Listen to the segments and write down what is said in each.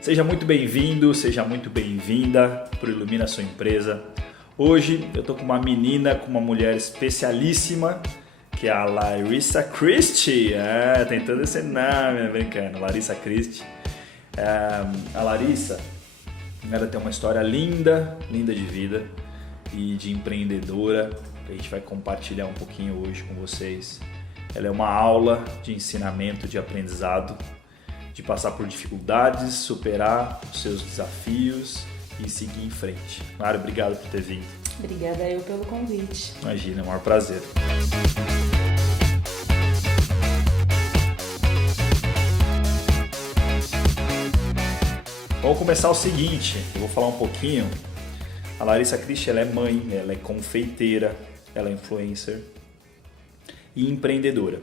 Seja muito bem-vindo, seja muito bem-vinda para o Ilumina Sua Empresa. Hoje eu tô com uma menina, com uma mulher especialíssima, que é a Larissa Christie. Tem todo esse nome, brincando, Larissa Christie. A Larissa, ela tem uma história linda, linda de vida e de empreendedora, que a gente vai compartilhar um pouquinho hoje com vocês. Ela é uma aula de ensinamento, de aprendizado, de passar por dificuldades, superar os seus desafios e seguir em frente. Lara, obrigado por ter vindo. Obrigada eu pelo convite. Imagina, é um maior prazer. Vamos começar o seguinte, eu vou falar um pouquinho. A Larissa Christie, ela é mãe, ela é confeiteira, ela é influencer e empreendedora.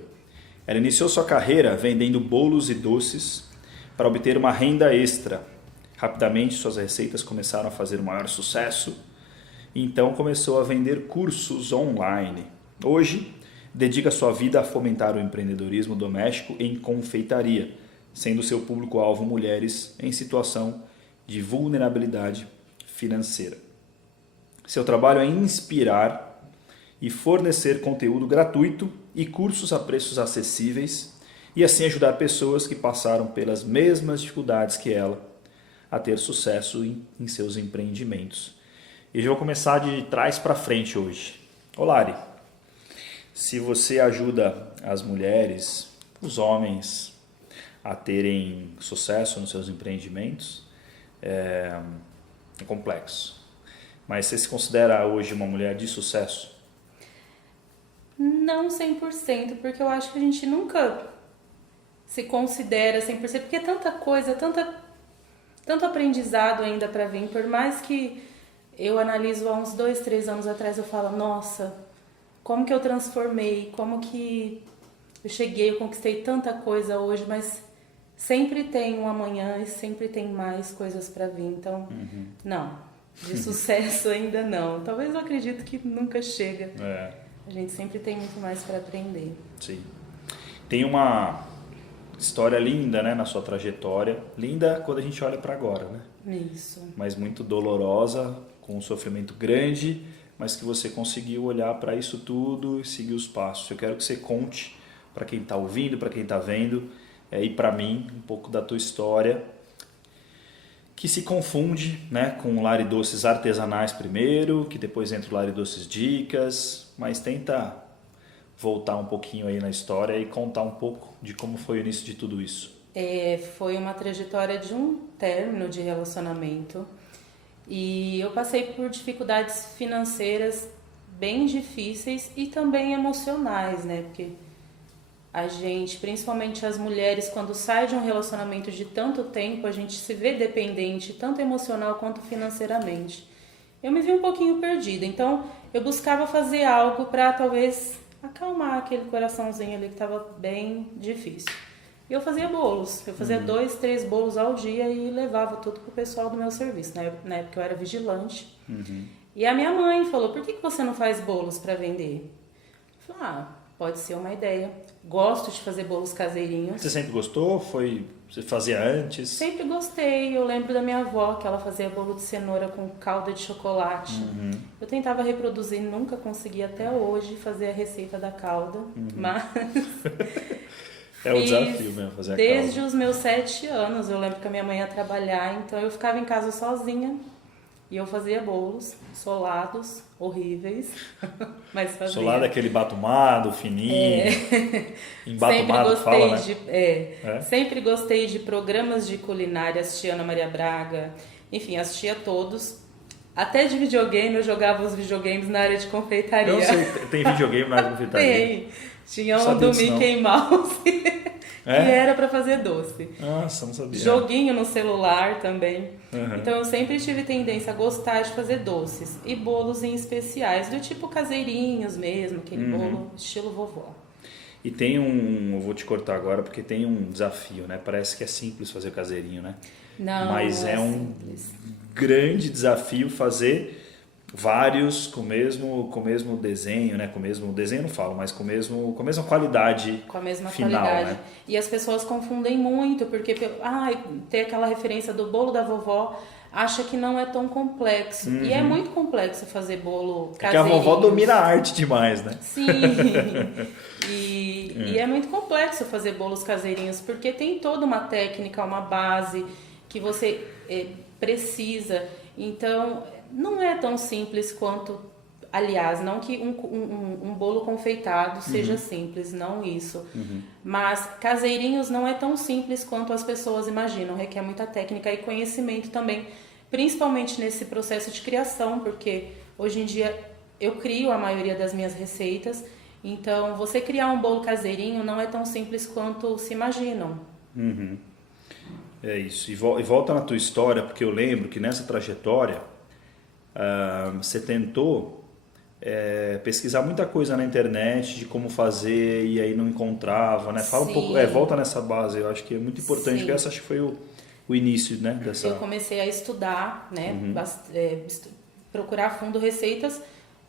Ela iniciou sua carreira vendendo bolos e doces para obter uma renda extra. Rapidamente, suas receitas começaram a fazer maior sucesso, e então começou a vender cursos online. Hoje, dedica sua vida a fomentar o empreendedorismo doméstico em confeitaria, sendo seu público-alvo mulheres em situação de vulnerabilidade financeira. Seu trabalho é inspirar e fornecer conteúdo gratuito e cursos a preços acessíveis e assim ajudar pessoas que passaram pelas mesmas dificuldades que ela a ter sucesso em seus empreendimentos. E já vou começar de trás para frente hoje. Ô Lari, se você ajuda as mulheres, os homens a terem sucesso nos seus empreendimentos, é complexo. Mas você se considera hoje uma mulher de sucesso? Não 100%, porque eu acho que a gente nunca se considera 100%, porque é tanta coisa, tanto aprendizado ainda para vir. Por mais que eu analiso há uns 2, 3 anos atrás, eu falo, nossa, como que eu transformei, como que eu cheguei, eu conquistei tanta coisa hoje, mas sempre tem um amanhã e sempre tem mais coisas para vir. Então, não, de sucesso ainda não. Talvez eu acredito que nunca chega. A gente sempre tem muito mais para aprender. Sim. Tem uma história linda, né, na sua trajetória. Linda quando a gente olha para agora, né? Isso. Mas muito dolorosa, com um sofrimento grande, mas que você conseguiu olhar para isso tudo e seguir os passos. Eu quero que você conte para quem está ouvindo, para quem está vendo, e para mim, um pouco da tua história, que se confunde, né, com o Lari Doces artesanais primeiro, que depois entra o Lari Doces Dicas, mas tenta voltar um pouquinho aí na história e contar um pouco de como foi o início de tudo isso. Foi uma trajetória de um término de relacionamento e eu passei por dificuldades financeiras bem difíceis e também emocionais, né? Porque a gente, principalmente as mulheres, quando sai de um relacionamento de tanto tempo, a gente se vê dependente, tanto emocional quanto financeiramente. Eu me vi um pouquinho perdida, então eu buscava fazer algo para talvez acalmar aquele coraçãozinho ali que estava bem difícil. E eu fazia bolos, eu fazia 2, 3 bolos ao dia e levava tudo pro pessoal do meu serviço. Na época eu era vigilante. E a minha mãe falou, por que você não faz bolos para vender? Eu falei, pode ser uma ideia. Gosto de fazer bolos caseirinhos. Você sempre gostou? Você fazia antes? Sempre gostei. Eu lembro da minha avó, que ela fazia bolo de cenoura com calda de chocolate. Eu tentava reproduzir, nunca consegui até hoje fazer a receita da calda. Mas é o desafio mesmo, fazer a calda. Desde os meus 7 anos, eu lembro que a minha mãe ia trabalhar, então eu ficava em casa sozinha. E eu fazia bolos solados, horríveis, mas fazia. Solado é aquele batumado, fininho, embatumado, fala, né? Sempre gostei de programas de culinária, assistia Ana Maria Braga, enfim, assistia todos. Até de videogame, eu jogava os videogames na área de confeitaria. Eu sei, tem videogame na área de confeitaria? Tem, tinha um do Mickey Mouse, que era para fazer doce. Nossa, não sabia. Joguinho no celular também. Então eu sempre tive tendência a gostar de fazer doces e bolos em especiais, do tipo caseirinhos mesmo, aquele bolo estilo vovó. E tem eu vou te cortar agora porque tem um desafio, né? Parece que é simples fazer caseirinho, né? Não, mas não é um simples. Grande desafio fazer vários com o mesmo desenho, né? Com o mesmo desenho não falo, mas com a mesma qualidade Com a mesma final, qualidade. né? E as pessoas confundem muito, porque tem aquela referência do bolo da vovó, acha que não é tão complexo. E é muito complexo fazer bolo É que a caseirinho. vovó domina a arte demais, né? Sim. E é muito complexo fazer bolos caseirinhos, porque tem toda uma técnica, uma base que você precisa. Então, não é tão simples quanto... Aliás, não que um bolo confeitado seja simples, não isso. Mas caseirinhos não é tão simples quanto as pessoas imaginam. Requer muita técnica e conhecimento também, principalmente nesse processo de criação, porque hoje em dia eu crio a maioria das minhas receitas. Então, você criar um bolo caseirinho não é tão simples quanto se imaginam. É isso. E volta na tua história, porque eu lembro que nessa trajetória você tentou pesquisar muita coisa na internet de como fazer e aí não encontrava, né? Fala um pouco, volta nessa base, eu acho que é muito importante, porque essa acho que foi o início, né? Eu comecei a estudar, né? Procurar a fundo receitas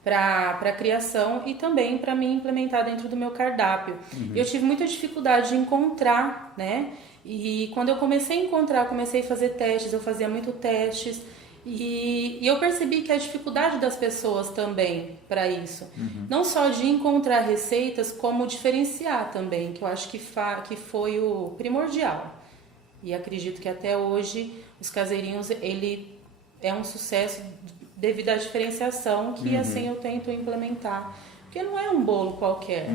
para criação e também para me implementar dentro do meu cardápio. Eu tive muita dificuldade de encontrar, né? E quando eu comecei a encontrar, comecei a fazer testes, eu fazia muito testes e eu percebi que a dificuldade das pessoas também para isso, não só de encontrar receitas, como diferenciar também, que eu acho que foi o primordial. E acredito que até hoje os caseirinhos, ele é um sucesso devido à diferenciação que assim eu tento implementar. Porque não é um bolo qualquer.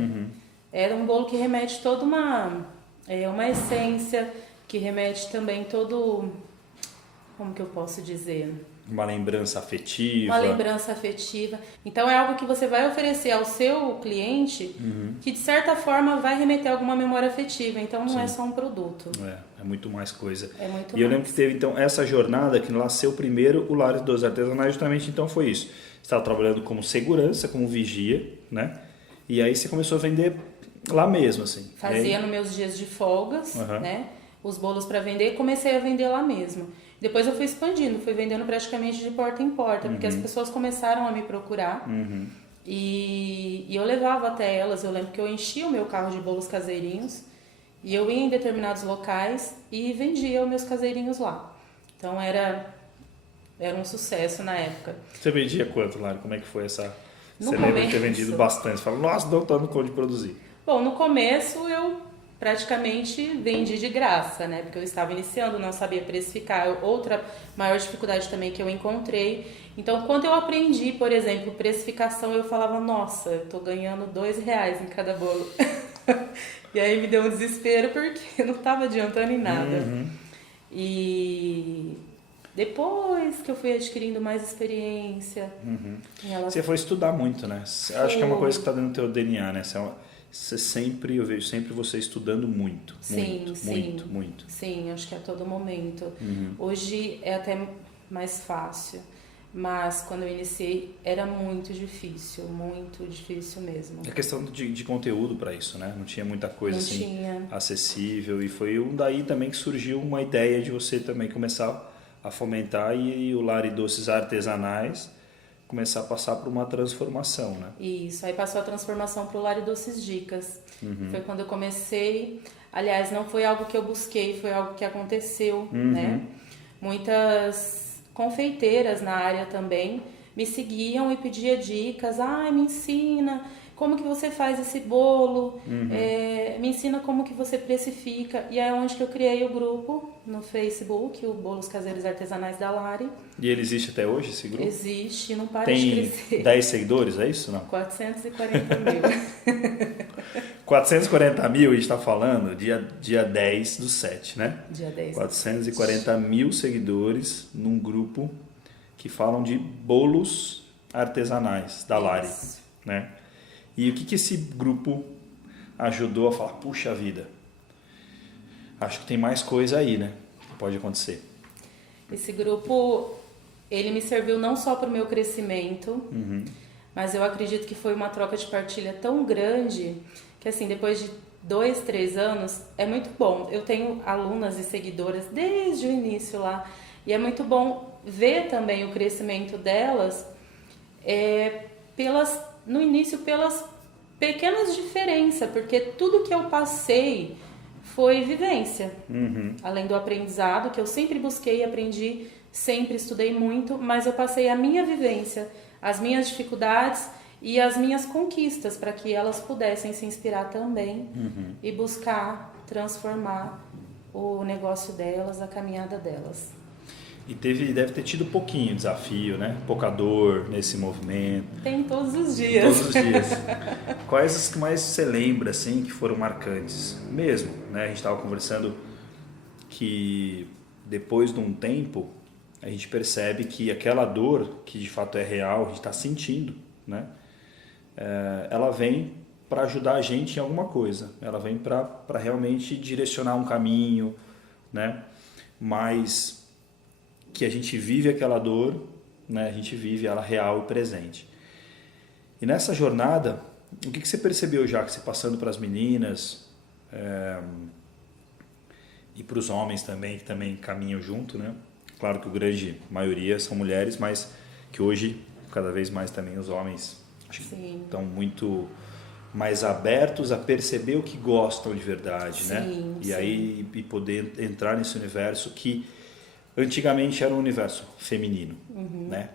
É um bolo que remete toda uma essência, que remete também todo... Como que eu posso dizer? Uma lembrança afetiva. Uma lembrança afetiva. Então é algo que você vai oferecer ao seu cliente que de certa forma vai remeter a alguma memória afetiva. Então não é só um produto. É muito mais coisa. É muito e eu lembro que teve então essa jornada que nasceu primeiro o Lar dos Artesanais, justamente então foi isso. Você estava trabalhando como segurança, como vigia, né? E aí você começou a vender lá mesmo, assim. Fazia nos meus dias de folgas, né? Os bolos para vender, comecei a vender lá mesmo. Depois eu fui expandindo, fui vendendo praticamente de porta em porta, porque as pessoas começaram a me procurar e eu levava até elas. Eu lembro que eu enchia o meu carro de bolos caseirinhos e eu ia em determinados locais e vendia os meus caseirinhos lá. Então era um sucesso na época. Você vendia quanto, Lara? Como é que foi essa... No Você começo, lembra de ter vendido bastante? Você fala, nossa, não estou no conta de produzir. Bom, no começo eu praticamente vendi de graça, né? Porque eu estava iniciando, não sabia precificar. Outra maior dificuldade também que eu encontrei. Então, quando eu aprendi, por exemplo, precificação, eu falava, nossa, eu tô ganhando R$2 em cada bolo. E aí me deu um desespero porque não estava adiantando em nada. E depois que eu fui adquirindo mais experiência... Você foi estudar muito, né? Acho que é uma coisa que está dentro do teu DNA, né? Eu vejo sempre você estudando muito. Sim. Muito. Sim, acho que a todo momento. Hoje é até mais fácil, mas quando eu iniciei era muito difícil mesmo. É questão de conteúdo para isso, né? Não tinha muita coisa Não assim tinha. acessível e foi daí também que surgiu uma ideia de você também começar a fomentar e o Lar e Doces Artesanais começar a passar por uma transformação, né? Isso, aí passou a transformação para o Lar e Doces Dicas. Foi quando eu comecei. Aliás, não foi algo que eu busquei, foi algo que aconteceu, né? Muitas confeiteiras na área também me seguiam e pediam dicas. Me ensina como que você faz esse bolo, me ensina como que você precifica. E é onde que eu criei o grupo no Facebook, o Bolos Caseiros Artesanais da Lari. E ele existe até hoje, esse grupo? Existe, não para Tem de crescer. 10 seguidores, é isso? Não? 440 mil. 440 mil, a gente está falando dia 10 do 7, né? Dia 10. 440 mil seguidores num grupo que falam de bolos artesanais da Lari, né? E o que esse grupo ajudou a falar, puxa vida, acho que tem mais coisa aí, né? Que pode acontecer. Esse grupo, ele me serviu não só para o meu crescimento, mas eu acredito que foi uma troca de partilha tão grande que, assim, depois de 2, 3 anos, é muito bom. Eu tenho alunas e seguidoras desde o início lá, e é muito bom ver também o crescimento delas No início, pelas pequenas diferenças, porque tudo que eu passei foi vivência. Além do aprendizado, que eu sempre busquei, aprendi, sempre estudei muito, mas eu passei a minha vivência, as minhas dificuldades e as minhas conquistas, para que elas pudessem se inspirar também e buscar transformar o negócio delas, a caminhada delas. E deve ter tido pouquinho desafio, né? Pouca dor nesse movimento. Tem todos os dias. Todos os dias. Quais os que mais você lembra, assim, que foram marcantes? Mesmo, né? A gente estava conversando que depois de um tempo, a gente percebe que aquela dor, que de fato é real, a gente está sentindo, né? Ela vem para ajudar a gente em alguma coisa. Ela vem para realmente direcionar um caminho, né? Mas que a gente vive aquela dor, né? A gente vive ela real e presente. E nessa jornada, o que você percebeu já que você passando para as meninas e para os homens também, que também caminham junto, né? Claro que a grande maioria são mulheres, mas que hoje, cada vez mais também os homens acho que estão muito mais abertos a perceber o que gostam de verdade, né? E aí poder entrar nesse universo que antigamente era um universo feminino, né?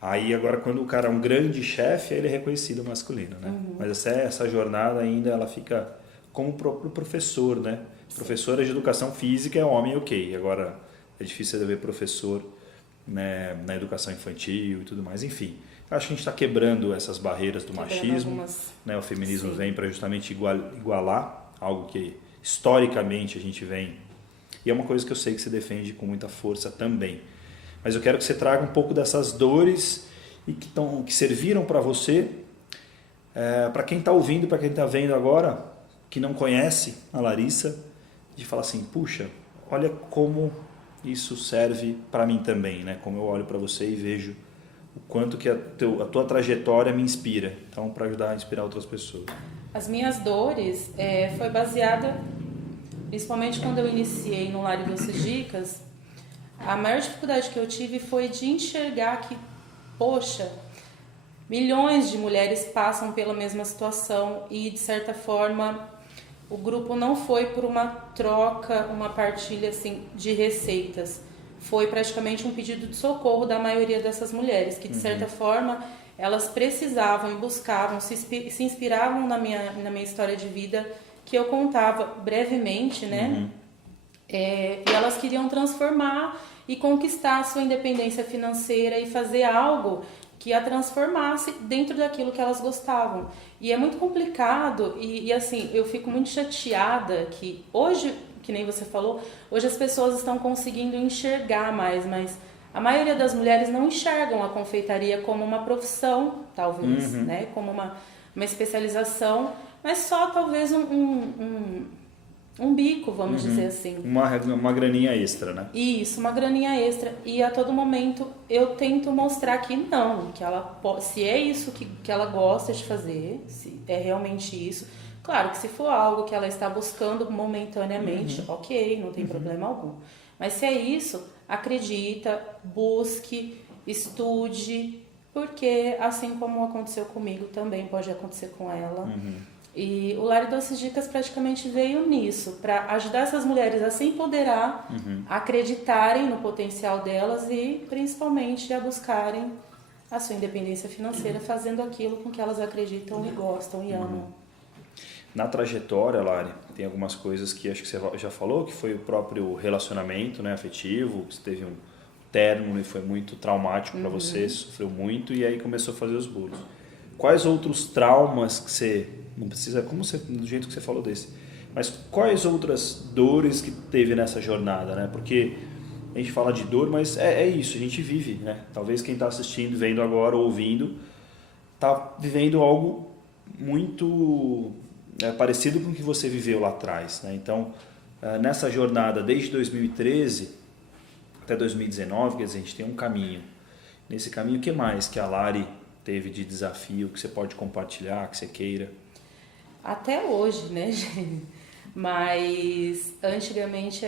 Aí agora quando o cara é um grande chefe, ele é reconhecido masculino, né? Mas essa jornada ainda ela fica como o próprio professor, né? Professora de educação física é homem, ok. Agora é difícil de ver professor, né, na educação infantil e tudo mais, enfim. Acho que a gente está quebrando essas barreiras do machismo, né? O feminismo vem para justamente igualar algo que historicamente a gente vem. E é uma coisa que eu sei que você defende com muita força também. Mas eu quero que você traga um pouco dessas dores e que serviram para você, para quem está ouvindo, para quem está vendo agora, que não conhece a Larissa, de falar assim, puxa, olha como isso serve para mim também, né? Como eu olho para você e vejo o quanto que a tua trajetória me inspira. Então, para ajudar a inspirar outras pessoas. As minhas dores foi baseada, principalmente quando eu iniciei no Lar de Doces Dicas, a maior dificuldade que eu tive foi de enxergar que, poxa, milhões de mulheres passam pela mesma situação e, de certa forma, o grupo não foi por uma troca, uma partilha assim, de receitas. Foi praticamente um pedido de socorro da maioria dessas mulheres, que de certa forma elas precisavam e buscavam, se inspiravam na minha história de vida, que eu contava brevemente, né? E elas queriam transformar e conquistar a sua independência financeira e fazer algo que a transformasse dentro daquilo que elas gostavam. E é muito complicado e assim, eu fico muito chateada que hoje, que nem você falou, hoje as pessoas estão conseguindo enxergar mais, mas a maioria das mulheres não enxergam a confeitaria como uma profissão, talvez, né? Como uma especialização, mas só talvez um bico, vamos dizer assim. Uma graninha extra, né? Isso, uma graninha extra. E a todo momento eu tento mostrar que não, que ela se é isso que ela gosta de fazer, se é realmente isso. Claro que se for algo que ela está buscando momentaneamente, ok, não tem problema algum. Mas se é isso, acredita, busque, estude, porque assim como aconteceu comigo, também pode acontecer com ela. E o Lar de Doces Dicas praticamente veio nisso, para ajudar essas mulheres a se empoderar, a acreditarem no potencial delas e principalmente a buscarem a sua independência financeira, fazendo aquilo com que elas acreditam e gostam e amam. Na trajetória, Lari, tem algumas coisas que acho que você já falou, que foi o próprio relacionamento, né, afetivo, que você teve um término e foi muito traumático para você, sofreu muito e aí começou a fazer os bolos. Quais outros traumas que você, não precisa, do jeito que você falou desse, mas quais outras dores que teve nessa jornada, né? Porque a gente fala de dor, mas é isso, a gente vive, né? Talvez quem está assistindo, vendo agora, ouvindo, está vivendo algo muito parecido com o que você viveu lá atrás, né? Então, nessa jornada, desde 2013 até 2019, quer dizer, a gente tem um caminho. Nesse caminho, o que mais que a Lari teve de desafio, que você pode compartilhar, que você queira? Até hoje, né, gente? Mas antigamente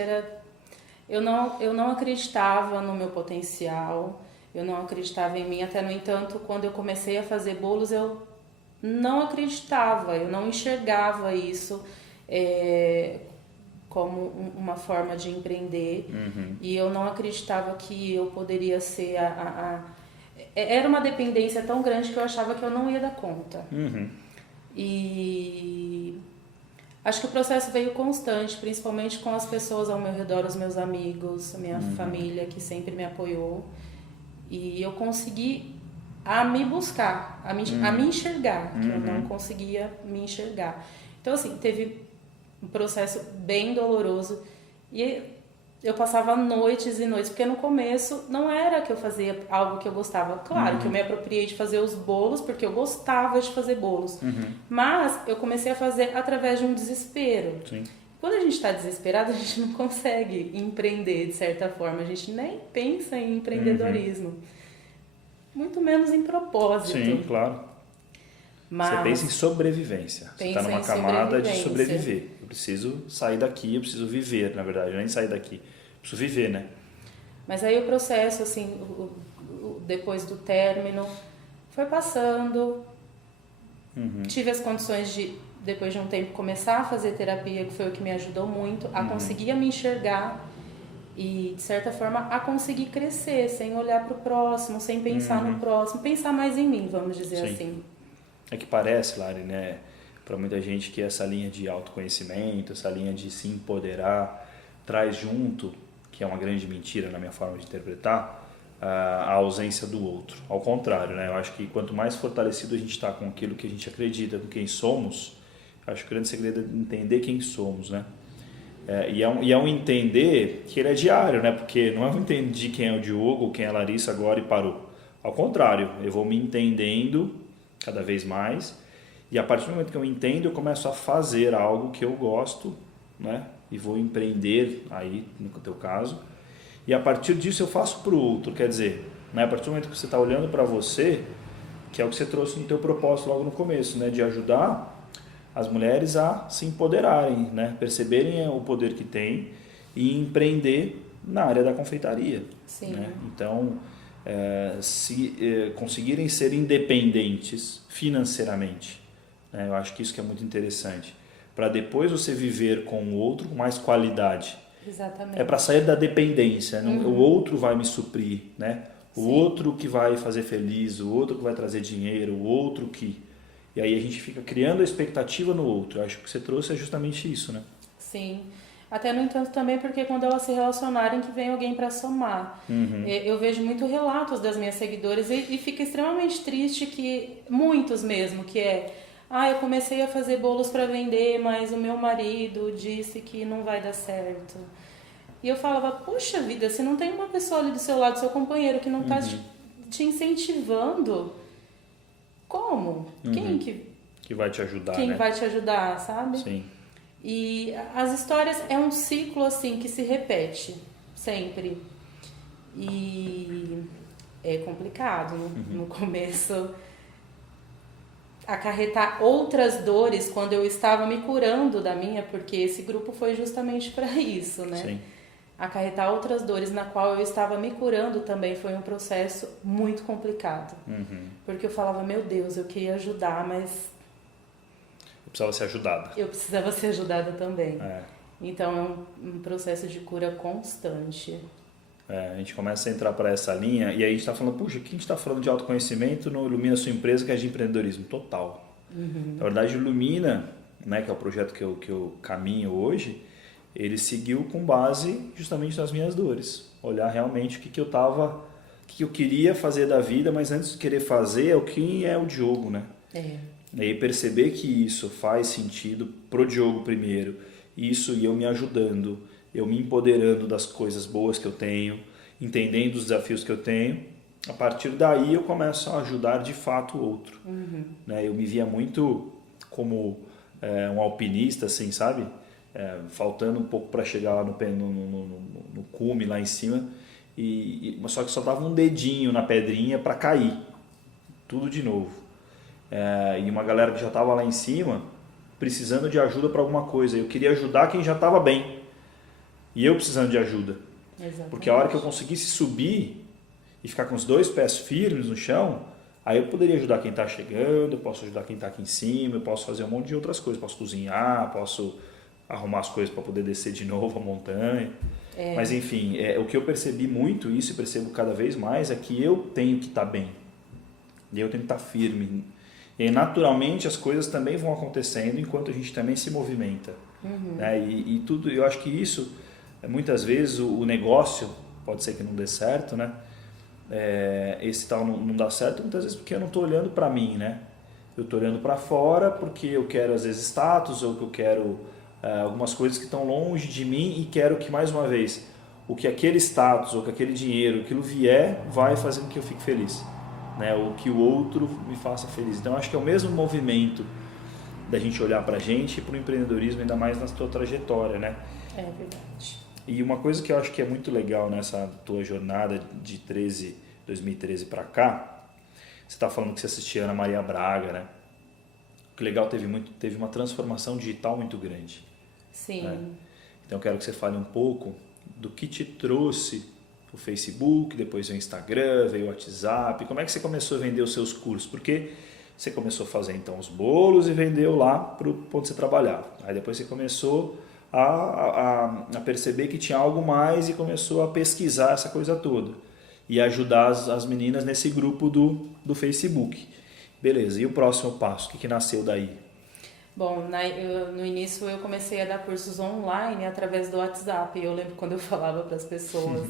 eu não acreditava no meu potencial, Eu não acreditava em mim, até no entanto, quando eu comecei a fazer bolos, eu não acreditava, eu não enxergava isso como uma forma de empreender. E eu não acreditava que eu poderia ser Era uma dependência tão grande que eu achava que eu não ia dar conta. E acho que o processo veio constante, principalmente com as pessoas ao meu redor, os meus amigos, a minha família, que sempre me apoiou. E eu consegui me buscar, a me enxergar, que eu não conseguia me enxergar. Então, assim, teve um processo bem doloroso e eu passava noites e noites, porque no começo não era que eu fazia algo que eu gostava. Claro que eu me apropriei de fazer os bolos, porque eu gostava de fazer bolos. Mas eu comecei a fazer através de um desespero. Sim. Quando a gente está desesperado, a gente não consegue empreender de certa forma. A gente nem pensa em empreendedorismo. Muito menos em propósito. Sim, claro. Mas você pensa em sobrevivência. Você está numa camada de sobreviver. Eu preciso sair daqui, eu preciso viver, na verdade. Eu nem sair daqui. Eu preciso viver, né? Mas aí o processo, assim, depois do término, foi passando. Tive as condições de, depois de um tempo, começar a fazer terapia, que foi o que me ajudou muito a conseguir me enxergar e, de certa forma, a conseguir crescer, sem olhar para o próximo, sem pensar no próximo, pensar mais em mim, vamos dizer assim. É que parece, Lari, né, para muita gente que essa linha de autoconhecimento, essa linha de se empoderar, traz junto, que é uma grande mentira na minha forma de interpretar, a ausência do outro. Ao contrário, né, eu acho que quanto mais fortalecido a gente está com aquilo que a gente acredita, com quem somos, acho que o grande segredo é entender quem somos, né? E é um entender que ele é diário, né? Porque não é um entender quem é o Diogo, quem é a Larissa agora e parou. Ao contrário, eu vou me entendendo cada vez mais, e a partir do momento que eu entendo, eu começo a fazer algo que eu gosto, né? E vou empreender aí, no teu caso, e a partir disso eu faço para o outro, quer dizer, né? A partir do momento que você está olhando para você, que é o que você trouxe no teu propósito logo no começo, né? De ajudar as mulheres a se empoderarem, né? Perceberem o poder que tem e empreender na área da confeitaria. Sim. Né? Então, se conseguirem ser independentes financeiramente, né? Eu acho que isso que é muito interessante, para depois você viver com o outro com mais qualidade. Exatamente. É para sair da dependência, o outro vai me suprir, né? O outro que vai fazer feliz, o outro que vai trazer dinheiro, o outro que... E aí a gente fica criando a expectativa no outro. Eu acho que o que você trouxe é justamente isso, né? Sim. Até, no entanto, também porque quando elas se relacionarem que vem alguém para somar. Eu vejo muito relatos das minhas seguidoras e fico extremamente triste que, muitos mesmo, que eu comecei a fazer bolos para vender, mas o meu marido disse que não vai dar certo. E eu falava, puxa vida, se não tem uma pessoa ali do seu lado, seu companheiro, que não está te incentivando, como? Quem que vai te ajudar, quem né? vai te ajudar, sabe? Sim. E as histórias é um ciclo assim que se repete sempre. E é complicado no começo acarretar outras dores quando eu estava me curando da minha, porque esse grupo foi justamente para isso, né? Sim. Acarretar outras dores na qual eu estava me curando também foi um processo muito complicado. Porque eu falava, meu Deus, eu queria ajudar, mas eu precisava ser ajudada. Eu precisava ser ajudada também. Então é um processo de cura constante. A gente começa a entrar para essa linha e aí a gente está falando, puxa, aqui a gente está falando de autoconhecimento no Ilumina Sua Empresa, que é de empreendedorismo total. Na verdade, o Ilumina, né, que é o projeto que eu caminho hoje, ele seguiu com base justamente nas minhas dores. Olhar realmente o que eu queria fazer da vida, mas antes de querer fazer, é o que é o Diogo, né? E aí perceber que isso faz sentido pro Diogo primeiro, isso e eu me ajudando, eu me empoderando das coisas boas que eu tenho, entendendo os desafios que eu tenho, a partir daí eu começo a ajudar de fato o outro. Né? Eu me via muito como um alpinista, assim, sabe? Faltando um pouco para chegar lá no cume, lá em cima, só que só dava um dedinho na pedrinha para cair, tudo de novo. E uma galera que já estava lá em cima precisando de ajuda para alguma coisa. Eu queria ajudar quem já estava bem e eu precisando de ajuda. Exatamente. Porque a hora que eu conseguisse subir, e ficar com os 2 pés firmes no chão, aí eu poderia ajudar quem está chegando, eu posso ajudar quem está aqui em cima, eu posso fazer um monte de outras coisas, posso cozinhar, posso arrumar as coisas para poder descer de novo a montanha. Mas enfim, o que eu percebi muito isso e percebo cada vez mais é que eu tenho que estar bem, e eu tenho que estar firme. E aí, naturalmente as coisas também vão acontecendo enquanto a gente também se movimenta. Né? E tudo, eu acho que isso, muitas vezes o negócio pode ser que não dê certo, né? Esse tal não dá certo muitas vezes porque eu não estou olhando para mim, né? Eu estou olhando para fora porque eu quero às vezes status ou que eu quero algumas coisas que estão longe de mim e quero que, mais uma vez, o que aquele status ou que aquele dinheiro, aquilo vier, vai fazer com que eu fique feliz, né? Ou que o outro me faça feliz. Então acho que é o mesmo movimento da gente olhar para a gente e para o empreendedorismo, ainda mais na sua trajetória, né? É verdade. E uma coisa que eu acho que é muito legal nessa tua jornada de 2013 para cá, você está falando que você assistia Ana Maria Braga, né? O que legal, teve uma transformação digital muito grande. Sim. Né? Então eu quero que você fale um pouco do que te trouxe o Facebook, depois veio o Instagram, veio o WhatsApp. Como é que você começou a vender os seus cursos? Porque você começou a fazer então os bolos e vendeu lá para onde você trabalhava. Aí depois você começou a perceber que tinha algo mais e começou a pesquisar essa coisa toda e ajudar as meninas nesse grupo do Facebook. Beleza, e o próximo passo? O que nasceu daí? Bom, no início eu comecei a dar cursos online através do WhatsApp. Eu lembro quando eu falava para as pessoas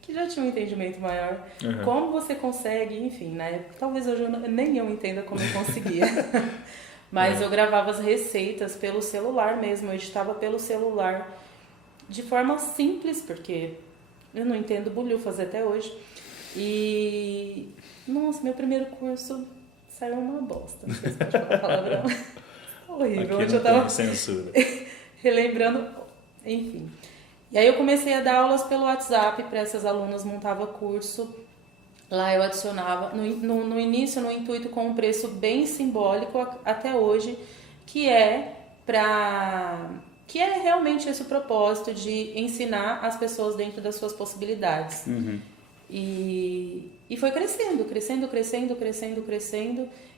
que já tinham um entendimento maior, como você consegue, enfim, na época, talvez hoje nem eu entenda como eu conseguia. Mas eu gravava as receitas pelo celular mesmo, eu editava pelo celular de forma simples, porque eu não entendo bulhufas até hoje. E, nossa, meu primeiro curso saiu uma bosta, não sei se pode falar palavrão. Horrível, onde eu tava censura. Relembrando, enfim. E aí eu comecei a dar aulas pelo WhatsApp para essas alunas, montava curso. Lá eu adicionava, no início, no intuito com um preço bem simbólico até hoje, que é realmente esse o propósito de ensinar as pessoas dentro das suas possibilidades. E foi crescendo.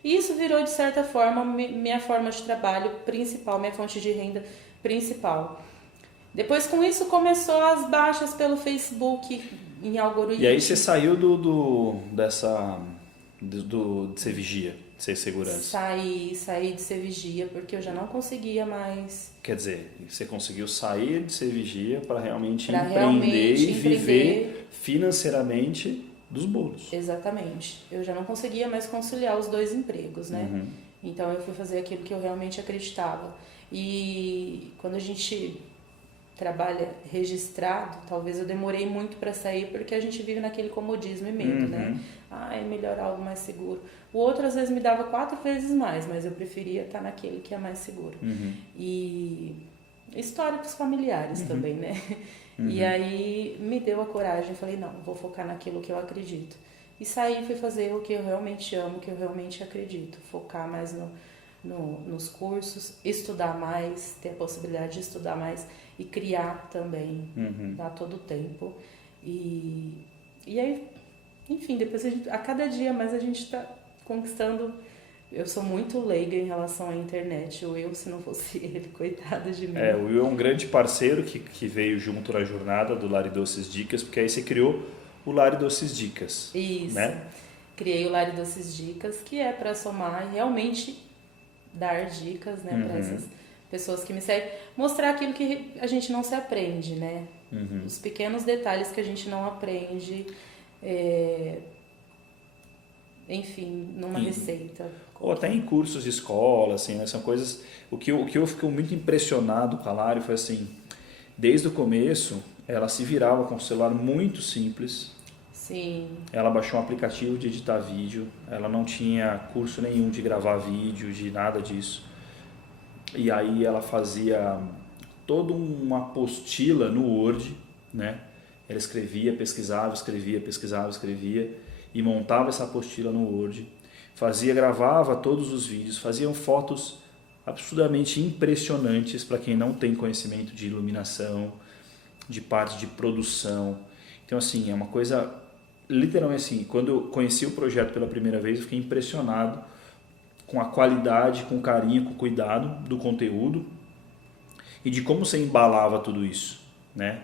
E isso virou, de certa forma, minha forma de trabalho principal, minha fonte de renda principal. Depois, com isso, começou as baixas pelo Facebook em algoritmo. E aí você saiu de ser vigia, de ser segurança? Saí de ser vigia, porque eu já não conseguia mais. Quer dizer, você conseguiu sair de ser vigia para realmente empreender e viver financeiramente dos bolos. Exatamente. Eu já não conseguia mais conciliar os 2 empregos, né? Então eu fui fazer aquilo que eu realmente acreditava. E quando a gente trabalha registrado, talvez eu demorei muito para sair, porque a gente vive naquele comodismo e medo, né? É melhor algo mais seguro. O outro às vezes me dava 4 vezes mais, mas eu preferia estar naquele que é mais seguro. E históricos familiares também, né? E aí me deu a coragem, falei, não, vou focar naquilo que eu acredito. E saí e fui fazer o que eu realmente amo, o que eu realmente acredito. Focar mais nos cursos, estudar mais, ter a possibilidade de estudar mais e criar também, dar todo o tempo. E aí, enfim, depois a cada dia mais a gente está conquistando. Eu sou muito leiga em relação à internet. O Will, se não fosse ele, coitado de mim. O Will é um grande parceiro que veio junto na jornada do Lari Doces Dicas, porque aí você criou o Lari Doces Dicas. Isso. Né? Criei o Lari Doces Dicas, que é para somar e realmente dar dicas, né, para essas pessoas que me seguem. Mostrar aquilo que a gente não se aprende, né? Os pequenos detalhes que a gente não aprende. Enfim, numa receita. Ou até em cursos de escola, assim, né? São coisas... O que eu fico muito impressionado com a Lari foi assim, desde o começo, ela se virava com um celular muito simples. Sim. Ela baixou um aplicativo de editar vídeo, ela não tinha curso nenhum de gravar vídeo, de nada disso. E aí ela fazia toda uma apostila no Word, né? Ela escrevia, pesquisava, e montava essa apostila no Word, gravava todos os vídeos, faziam fotos absurdamente impressionantes para quem não tem conhecimento de iluminação, de parte de produção. Então assim, é uma coisa literalmente assim, quando eu conheci o projeto pela primeira vez, eu fiquei impressionado com a qualidade, com o carinho, com o cuidado do conteúdo e de como você embalava tudo isso, né?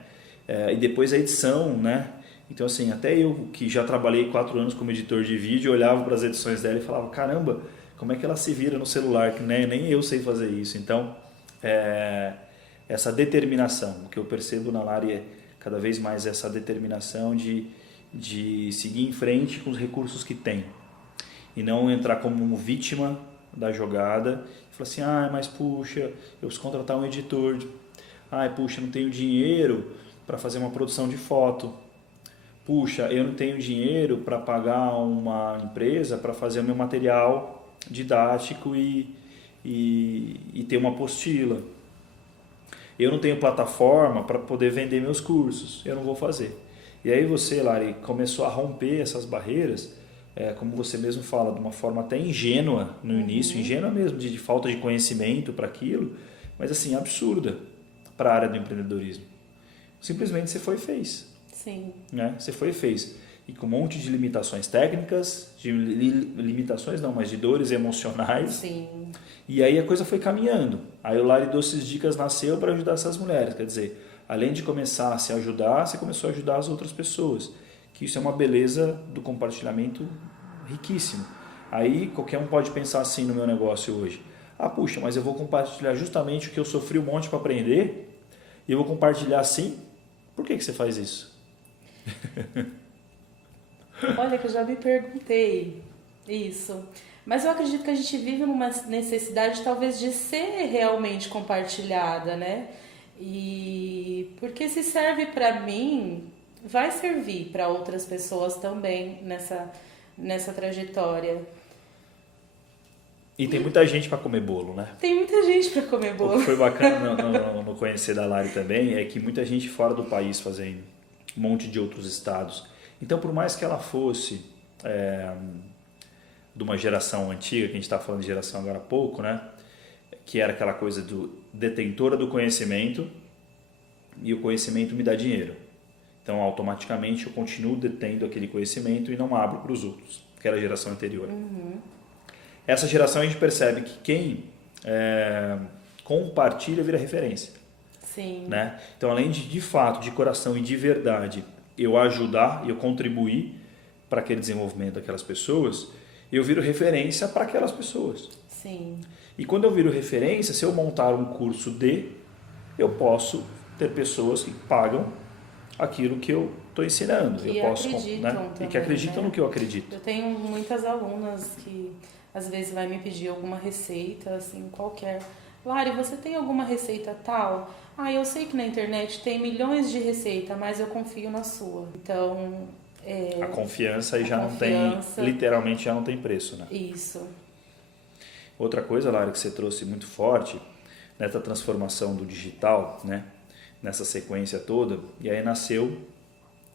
E depois a edição, né? Então assim, até eu que já trabalhei 4 anos como editor de vídeo, olhava para as edições dela e falava, caramba, como é que ela se vira no celular, que né, nem eu sei fazer isso. Então, essa determinação, o que eu percebo na Lari é cada vez mais essa determinação de seguir em frente com os recursos que tem e não entrar como vítima da jogada e falar assim, mas puxa, eu preciso contratar um editor, puxa, não tenho dinheiro para fazer uma produção de foto, puxa, eu não tenho dinheiro para pagar uma empresa para fazer o meu material didático e ter uma apostila, eu não tenho plataforma para poder vender meus cursos, eu não vou fazer. E aí você, Lari, começou a romper essas barreiras, como você mesmo fala, de uma forma até ingênua no início, ingênua mesmo, de falta de conhecimento para aquilo, mas assim, absurda para a área do empreendedorismo. Simplesmente você foi e fez. Sim. Né? Você foi e fez. E com um monte de limitações técnicas, limitações não, mas de dores emocionais. Sim. E aí a coisa foi caminhando. Aí o Lari Doces Dicas nasceu para ajudar essas mulheres, quer dizer, além de começar a se ajudar, você começou a ajudar as outras pessoas. Que isso é uma beleza do compartilhamento riquíssimo. Aí qualquer um pode pensar assim no meu negócio hoje. Puxa, mas eu vou compartilhar justamente o que eu sofri um monte para aprender e eu vou compartilhar assim? Por que você faz isso? Olha que eu já me perguntei isso. Mas eu acredito que a gente vive numa necessidade talvez de ser realmente compartilhada, né? E porque se serve para mim, vai servir para outras pessoas também nessa trajetória. E tem muita gente para comer bolo, né? Tem muita gente para comer bolo. O que foi bacana no conhecer da Lari também é que muita gente fora do país fazendo, um monte de outros estados. Então, por mais que ela fosse de uma geração antiga, que a gente está falando de geração agora há pouco, né? Que era aquela coisa do detentora do conhecimento e o conhecimento me dá dinheiro. Então, automaticamente, eu continuo detendo aquele conhecimento e não abro para os outros, que era a geração anterior. Essa geração a gente percebe que quem compartilha vira referência. Sim. Né? Então, além de fato, de coração e de verdade, eu ajudar e eu contribuir para aquele desenvolvimento daquelas pessoas, eu viro referência para aquelas pessoas. Sim. E quando eu viro referência, se eu montar um curso eu posso ter pessoas que pagam aquilo que eu estou ensinando. Que eu posso, acreditam né? também, E que acreditam né? no que eu acredito. Eu tenho muitas alunas que às vezes vai me pedir alguma receita, assim, qualquer. Lari, você tem alguma receita tal? Eu sei que na internet tem milhões de receitas, mas eu confio na sua. Então, a confiança aí não tem, literalmente já não tem preço, né? Isso. Outra coisa, Lari, que você trouxe muito forte, nessa transformação do digital, né? Nessa sequência toda, e aí nasceu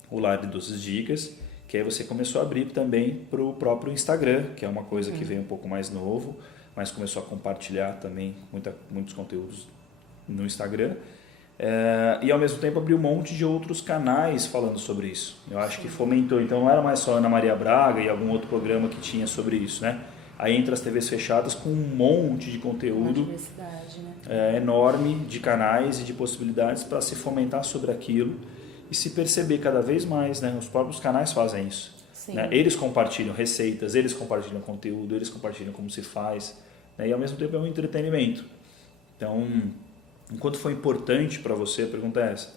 o Lari Doces Dicas, que aí você começou a abrir também para o próprio Instagram, que é uma coisa que veio um pouco mais novo, mas começou a compartilhar também muitos conteúdos no Instagram. E ao mesmo tempo abriu um monte de outros canais falando sobre isso. Eu acho que fomentou, então não era mais só Ana Maria Braga e algum outro programa que tinha sobre isso, né? Aí entra as TVs fechadas com um monte de conteúdo, uma diversidade, né? Enorme de canais e de possibilidades para se fomentar sobre aquilo e se perceber cada vez mais, né? Os próprios canais fazem isso. Né? Eles compartilham receitas, eles compartilham conteúdo, eles compartilham como se faz, né? E ao mesmo tempo é um entretenimento. Então, enquanto foi importante para você, a pergunta é essa,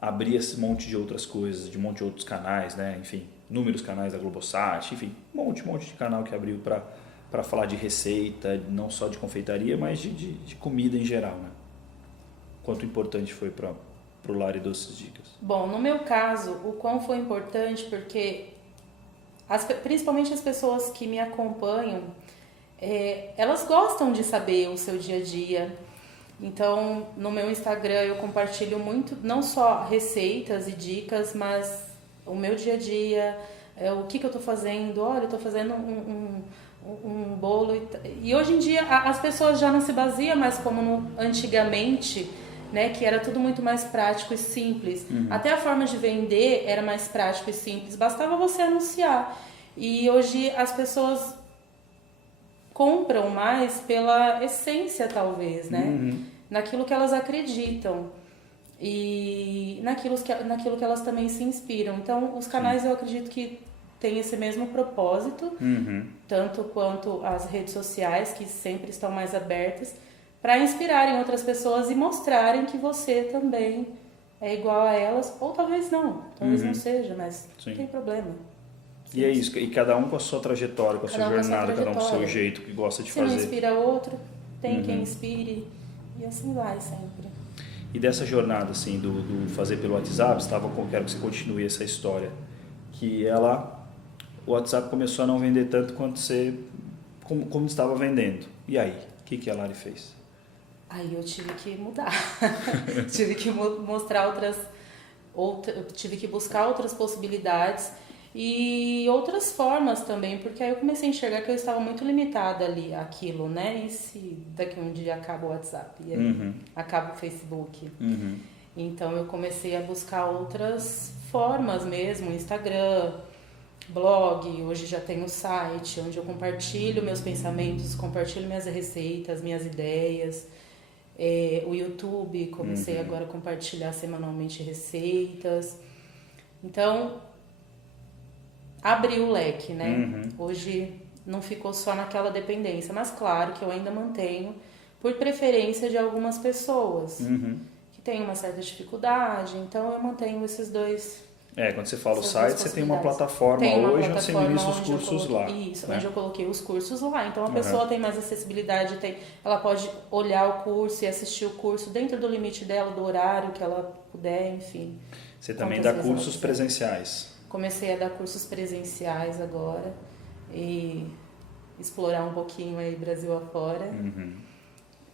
abrir esse monte de outras coisas, de um monte de outros canais, né? Enfim, inúmeros canais da Globosat, enfim, um monte de canal que abriu para falar de receita, não só de confeitaria, mas de comida em geral, né? Quanto importante foi para o Lari Doces Dicas? Bom, no meu caso, o quão foi importante, porque principalmente as pessoas que me acompanham, elas gostam de saber o seu dia a dia. Então, no meu Instagram eu compartilho muito, não só receitas e dicas, mas o meu dia a dia, o que eu estou fazendo. Olha, eu estou fazendo um bolo. E hoje em dia as pessoas já não se baseiam mais como antigamente, né, que era tudo muito mais prático e simples. Até a forma de vender era mais prático e simples, bastava você anunciar. E hoje as pessoas compram mais pela essência, talvez, né? Naquilo que elas acreditam e naquilo que elas também se inspiram. Então, os canais eu acredito que têm esse mesmo propósito, tanto quanto as redes sociais, que sempre estão mais abertas, para inspirarem outras pessoas e mostrarem que você também é igual a elas, ou talvez não seja, mas não tem problema. E é isso, e cada um com a sua trajetória, com a sua jornada, cada um com o seu jeito que gosta de fazer. Se não inspira outro, tem quem inspire, e assim vai sempre. E dessa jornada, assim, do fazer pelo WhatsApp, quero que você continue essa história, que o WhatsApp começou a não vender tanto quanto como estava vendendo. E aí, o que a Lari fez? Aí eu tive que mudar, tive que mostrar tive que buscar outras possibilidades e outras formas também, porque aí eu comecei a enxergar que eu estava muito limitada ali, aquilo, né? E se daqui um dia acaba o WhatsApp, e aí acaba o Facebook. Então eu comecei a buscar outras formas mesmo, Instagram, blog, hoje já tenho um site onde eu compartilho meus pensamentos, compartilho minhas receitas, minhas ideias. O YouTube, comecei agora a compartilhar semanalmente receitas. Então, abriu o leque, né? Hoje não ficou só naquela dependência, mas claro que eu ainda mantenho por preferência de algumas pessoas que têm uma certa dificuldade, então eu mantenho esses dois. Quando você fala o site, você tem uma plataforma hoje onde você ministra os cursos lá. Isso, né? Onde eu coloquei os cursos lá. Então a pessoa tem mais acessibilidade, ela pode olhar o curso e assistir o curso dentro do limite dela, do horário que ela puder, enfim. Você também dá cursos presenciais? Comecei a dar cursos presenciais agora e explorar um pouquinho aí Brasil afora.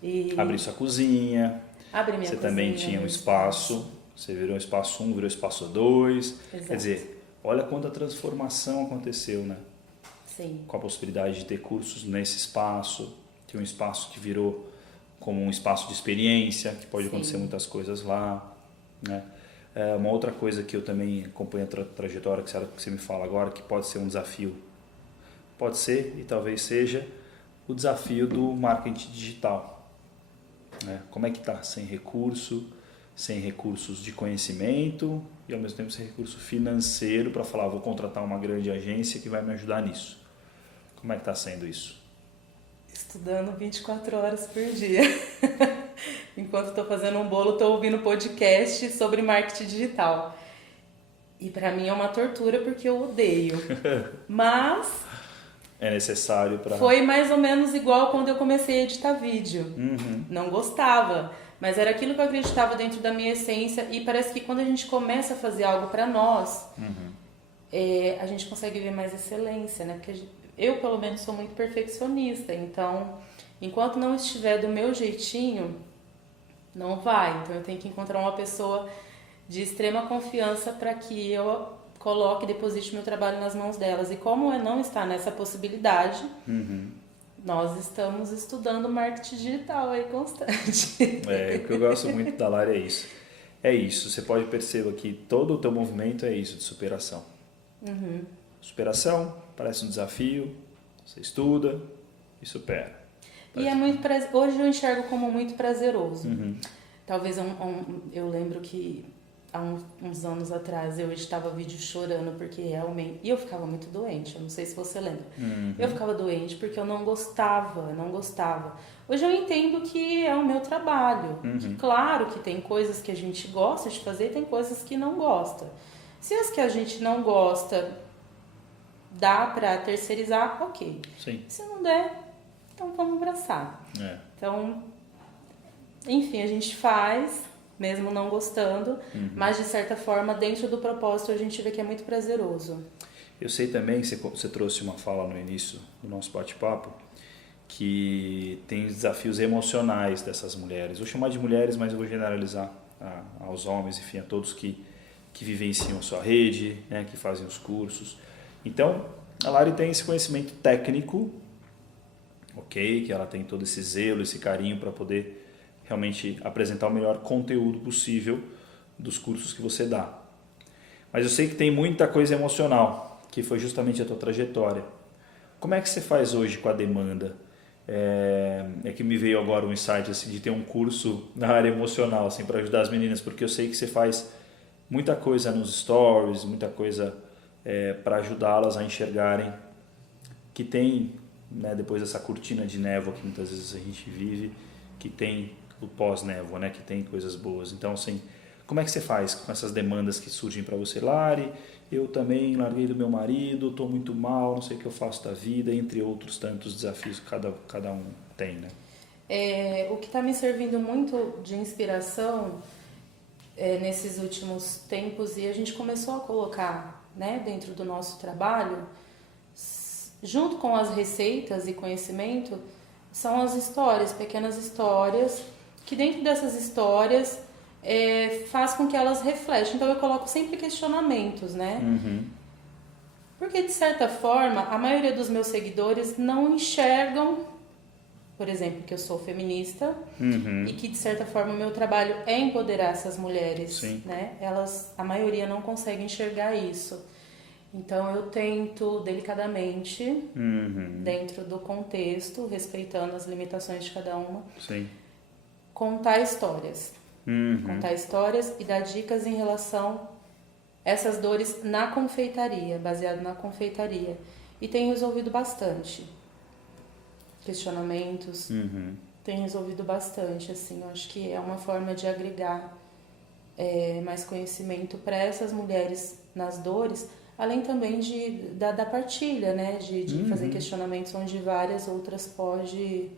E abrir sua cozinha. Abrir minha cozinha. Você também tinha um espaço. Você virou espaço 1, virou espaço 2. Exato. Quer dizer, olha quanta transformação aconteceu, né? Sim. Com a possibilidade de ter cursos nesse espaço, ter um espaço que virou como um espaço de experiência, que pode acontecer muitas coisas lá, né? Uma outra coisa que eu também acompanho a trajetória, que você me fala agora, que pode ser um desafio. Pode ser, e talvez seja, o desafio do marketing digital, né? Como é que está sem recursos de conhecimento e ao mesmo tempo sem recurso financeiro para falar, vou contratar uma grande agência que vai me ajudar nisso. Como é que está sendo isso? Estudando 24 horas por dia. Enquanto estou fazendo um bolo, estou ouvindo podcast sobre marketing digital. E para mim é uma tortura porque eu odeio. Mas é necessário para... Foi mais ou menos igual quando eu comecei a editar vídeo. Não gostava. Mas era aquilo que eu acreditava dentro da minha essência e parece que quando a gente começa a fazer algo para nós, a gente consegue ver mais excelência, né? Porque eu, pelo menos, sou muito perfeccionista, então, enquanto não estiver do meu jeitinho, não vai. Então, eu tenho que encontrar uma pessoa de extrema confiança para que eu coloque e deposite meu trabalho nas mãos delas. E como eu não está nessa possibilidade... Nós estamos estudando marketing digital aí constante. O que eu gosto muito da Lari é isso. É isso, você pode perceber que todo o teu movimento é isso, de superação. Superação, parece um desafio, você estuda e supera. E é muito hoje eu enxergo como muito prazeroso. Talvez eu lembro que há uns anos atrás eu editava vídeo chorando porque realmente... E eu ficava muito doente, eu não sei se você lembra. Eu ficava doente porque eu não gostava. Hoje eu entendo que é o meu trabalho. Que, claro que tem coisas que a gente gosta de fazer e tem coisas que não gosta. Se as que a gente não gosta dá pra terceirizar, ok. Sim. Se não der, então vamos abraçar. Então, enfim, a gente faz... mesmo não gostando, mas de certa forma, dentro do propósito, a gente vê que é muito prazeroso. Eu sei também que você trouxe uma fala no início do nosso bate-papo, que tem desafios emocionais dessas mulheres. Vou chamar de mulheres, mas eu vou generalizar aos homens, enfim, a todos que vivenciam a sua rede, né, que fazem os cursos. Então, a Lari tem esse conhecimento técnico, ok, que ela tem todo esse zelo, esse carinho para poder realmente apresentar o melhor conteúdo possível dos cursos que você dá. Mas eu sei que tem muita coisa emocional, que foi justamente a tua trajetória. Como é que você faz hoje com a demanda? É que me veio agora um insight assim, de ter um curso na área emocional assim, para ajudar as meninas, porque eu sei que você faz muita coisa nos stories, muita coisa para ajudá-las a enxergarem que tem, né, depois dessa cortina de névoa que muitas vezes a gente vive, que tem o pós-névoa, né, que tem coisas boas. Então, assim, como é que você faz com essas demandas que surgem para você, Lari? Eu também larguei do meu marido, estou muito mal, não sei o que eu faço da vida, entre outros tantos desafios que cada um tem, né? O que está me servindo muito de inspiração nesses últimos tempos, e a gente começou a colocar, né, dentro do nosso trabalho, junto com as receitas e conhecimento, são as histórias, pequenas histórias, que dentro dessas histórias faz com que elas refletam. Então eu coloco sempre questionamentos, né? Uhum. Porque de certa forma, a maioria dos meus seguidores não enxergam, por exemplo, que eu sou feminista, Uhum. e que de certa forma o meu trabalho é empoderar essas mulheres, Sim. né? A maioria não consegue enxergar isso. Então eu tento delicadamente, dentro do contexto, respeitando as limitações de cada uma, Sim. contar histórias. Contar histórias e dar dicas em relação a essas dores na confeitaria, baseado na confeitaria. E tem resolvido bastante. Questionamentos, tem resolvido bastante, assim. Eu acho que é uma forma de agregar mais conhecimento para essas mulheres nas dores, além também da partilha, né? De fazer questionamentos onde várias outras podem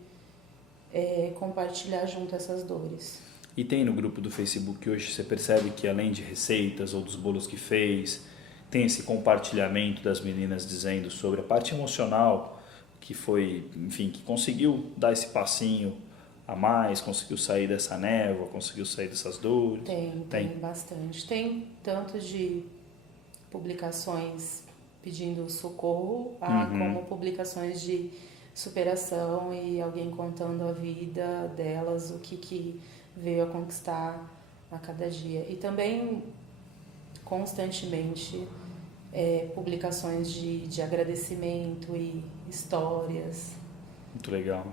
compartilhar junto essas dores. E tem no grupo do Facebook hoje, você percebe que além de receitas ou dos bolos que fez, tem esse compartilhamento das meninas dizendo sobre a parte emocional, que foi, enfim, que conseguiu dar esse passinho a mais, conseguiu sair dessa névoa, conseguiu sair dessas dores? Tem bastante. Tem tanto de publicações pedindo socorro, como publicações de superação e alguém contando a vida delas, o que veio a conquistar a cada dia. E também, constantemente, publicações de agradecimento e histórias. Muito legal.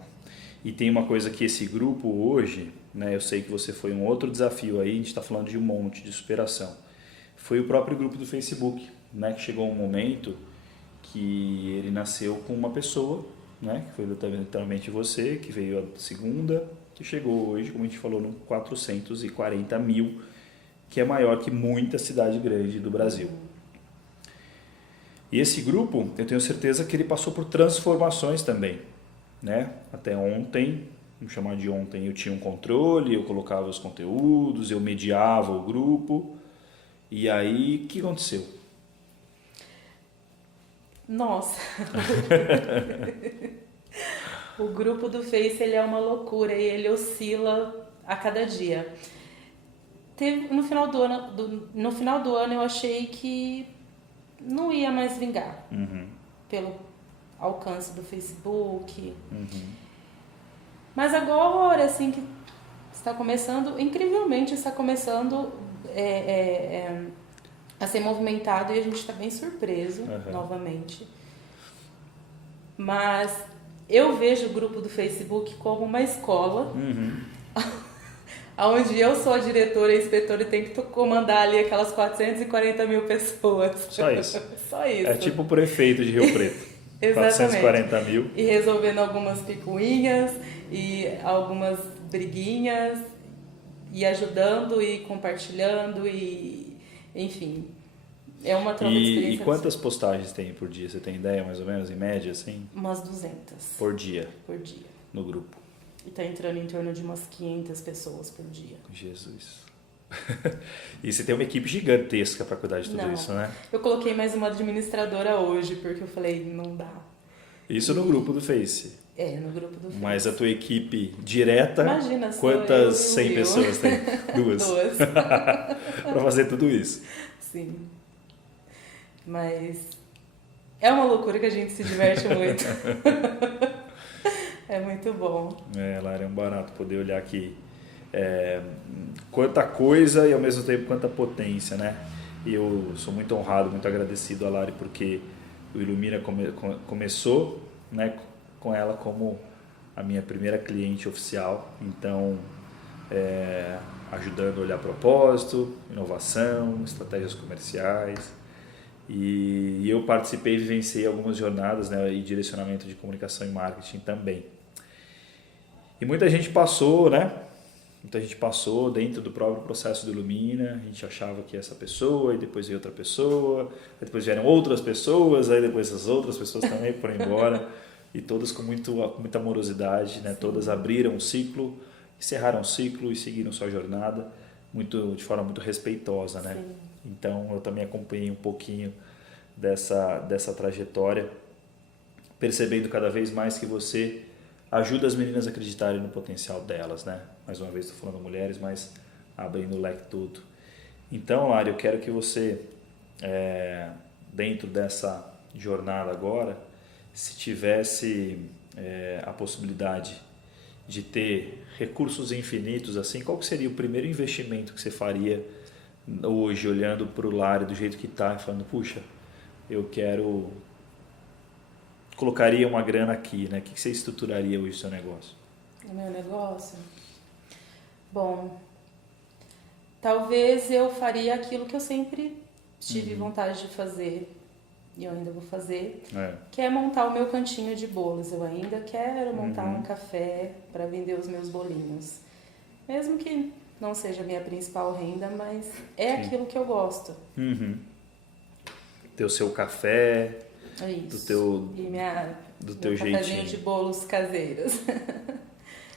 E tem uma coisa que esse grupo hoje, né, eu sei que você foi um outro desafio aí, a gente está falando de um monte de superação. Foi o próprio grupo do Facebook, né, que chegou um momento que ele nasceu com uma pessoa, né, que foi literalmente você, que veio a segunda, que chegou hoje, como a gente falou, no 440 mil, que é maior que muita cidade grande do Brasil. E esse grupo, eu tenho certeza que ele passou por transformações também, né? Até ontem, vamos chamar de ontem, eu tinha um controle, eu colocava os conteúdos, eu mediava o grupo. E aí, o que aconteceu? Nossa! O grupo do Face, ele é uma loucura e ele oscila a cada dia. No final do ano eu achei que não ia mais vingar pelo alcance do Facebook. Mas agora, assim, que está começando, incrivelmente está começando a ser movimentado e a gente está bem surpreso novamente. Mas eu vejo o grupo do Facebook como uma escola onde eu sou a diretora e a inspetora e tenho que comandar ali aquelas 440 mil pessoas. Só isso. Só isso. É tipo o prefeito de Rio Preto. Exatamente. 440 mil. E resolvendo algumas picuinhas e algumas briguinhas e ajudando e compartilhando e enfim. É uma troca de experiência. E quantas postagens tem por dia? Você tem ideia, mais ou menos, em média, assim? Umas 200. Por dia? Por dia. No grupo? E tá entrando em torno de umas 500 pessoas por dia. Jesus. E você tem uma equipe gigantesca para cuidar de tudo isso, né? Eu coloquei mais uma administradora hoje, porque eu falei, não dá. Isso no grupo do Face? No grupo do Face. Mas a tua equipe direta, imagina, quantas 100 pessoas tem? Duas. Duas. Para fazer tudo isso. Sim. Mas é uma loucura que a gente se diverte muito. É muito bom. Lara, é um barato poder olhar que quanta coisa e ao mesmo tempo quanta potência, né? E eu sou muito honrado, muito agradecido a Lari, porque o Ilumina começou, né, com ela como a minha primeira cliente oficial, então ajudando a olhar propósito, inovação, estratégias comerciais, e eu participei e vivenciei algumas jornadas, né, e direcionamento de comunicação e marketing também. E muita gente passou, né? Muita gente passou dentro do próprio processo do Ilumina, a gente achava que essa pessoa, e depois veio outra pessoa, aí depois vieram outras pessoas, aí depois as outras pessoas também foram embora, e todas com muita amorosidade, né? Todas abriram um ciclo, encerraram um ciclo e seguiram sua jornada de forma muito respeitosa, né? Sim. Então eu também acompanhei um pouquinho dessa trajetória, percebendo cada vez mais que você ajuda as meninas a acreditarem no potencial delas, né? Mais uma vez estou falando mulheres, mas abrindo o leque todo. Então, Lari, eu quero que você, dentro dessa jornada agora, se tivesse a possibilidade de ter recursos infinitos, assim, qual que seria o primeiro investimento que você faria hoje, olhando para o Lari do jeito que está e falando, puxa, eu colocaria uma grana aqui, né? O que você estruturaria hoje no seu negócio? No meu negócio? Bom, talvez eu faria aquilo que eu sempre tive vontade de fazer, e eu ainda vou fazer, que é montar o meu cantinho de bolos. Eu ainda quero montar um café para vender os meus bolinhos. Mesmo que não seja a minha principal renda, mas é Sim. aquilo que eu gosto. Ter o seu café, Isso. do teu jeitinho. Cafezinho de bolos caseiros.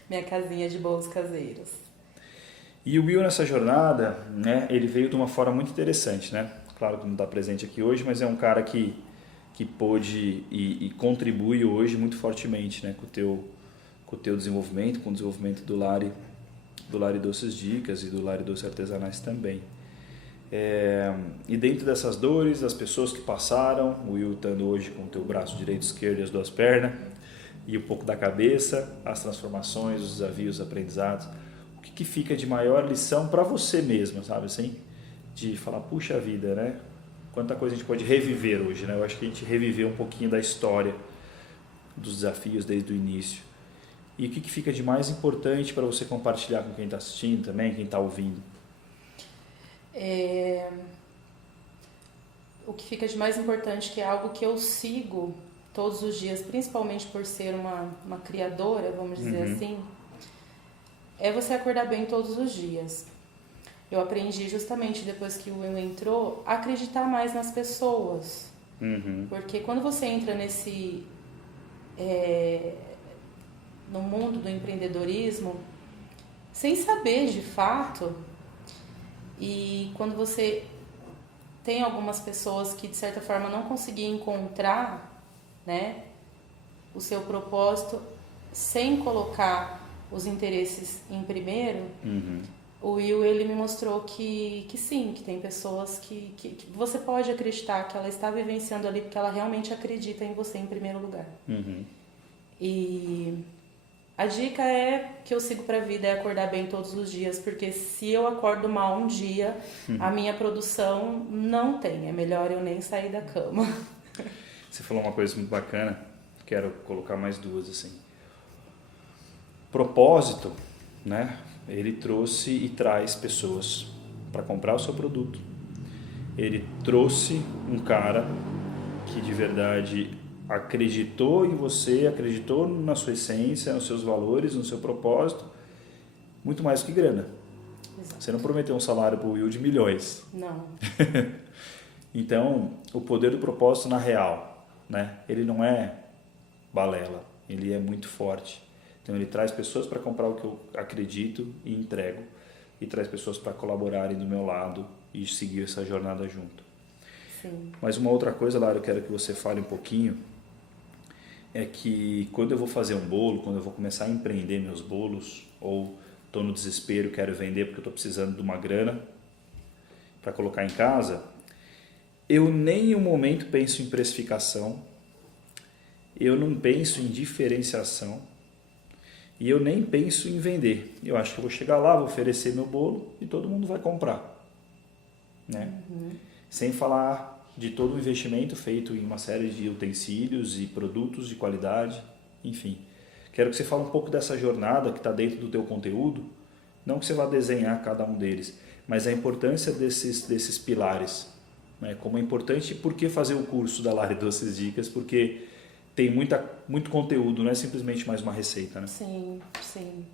Minha casinha de bolos caseiros. E o Will nessa jornada, né, ele veio de uma forma muito interessante, né? Claro que não está presente aqui hoje, mas é um cara que pôde e contribui hoje muito fortemente, né, com o teu desenvolvimento, com o desenvolvimento do Lari Doces Dicas e do Lari Doces Artesanais também. E dentro dessas dores, das pessoas que passaram, o Will estando hoje com o teu braço direito e esquerdo e as duas pernas, e um pouco da cabeça, as transformações, os desafios, os aprendizados, o que fica de maior lição para você mesmo, sabe assim? De falar, puxa vida, né? Quanta coisa a gente pode reviver hoje, né? Eu acho que a gente reviveu um pouquinho da história, dos desafios desde o início. E o que fica de mais importante para você compartilhar com quem está assistindo também, quem está ouvindo? O que fica de mais importante, que é algo que eu sigo todos os dias, principalmente por ser uma criadora, vamos dizer assim, é você acordar bem todos os dias. Eu aprendi justamente depois que o Will entrou a acreditar mais nas pessoas. Porque quando você entra no mundo do empreendedorismo, sem saber de fato, e quando você tem algumas pessoas que de certa forma não conseguiam encontrar, né, o seu propósito sem colocar os interesses em primeiro, o Will, ele me mostrou que sim, que tem pessoas que você pode acreditar que ela está vivenciando ali porque ela realmente acredita em você em primeiro lugar. E a dica que eu sigo pra vida é acordar bem todos os dias, porque se eu acordo mal um dia, a minha produção não tem, é melhor eu nem sair da cama. Você falou uma coisa muito bacana, quero colocar mais duas assim. Propósito, né? Ele trouxe e traz pessoas para comprar o seu produto. Ele trouxe um cara que de verdade acreditou em você, acreditou na sua essência, nos seus valores, no seu propósito, muito mais do que grana. Exato. Você não prometeu um salário para o Will de milhões. Não. Então, o poder do propósito na real, né? Ele não é balela, ele é muito forte. Então ele traz pessoas para comprar o que eu acredito e entrego, e traz pessoas para colaborarem do meu lado e seguir essa jornada junto. Sim. Mas uma outra coisa, Lara, eu quero que você fale um pouquinho, é que quando eu vou fazer um bolo, quando eu vou começar a empreender meus bolos, ou estou no desespero, quero vender porque eu estou precisando de uma grana para colocar em casa, eu nem um momento penso em precificação, eu não penso em diferenciação, e eu nem penso em vender. Eu acho que eu vou chegar lá, vou oferecer meu bolo e todo mundo vai comprar, né? Sem falar de todo o investimento feito em uma série de utensílios e produtos de qualidade, enfim. Quero que você fale um pouco dessa jornada que está dentro do teu conteúdo, não que você vá desenhar cada um deles, mas a importância desses pilares, né? Como é importante, por que fazer o curso da Lari Doces Dicas? Porque tem muito conteúdo, não é simplesmente mais uma receita, né? Sim, sim.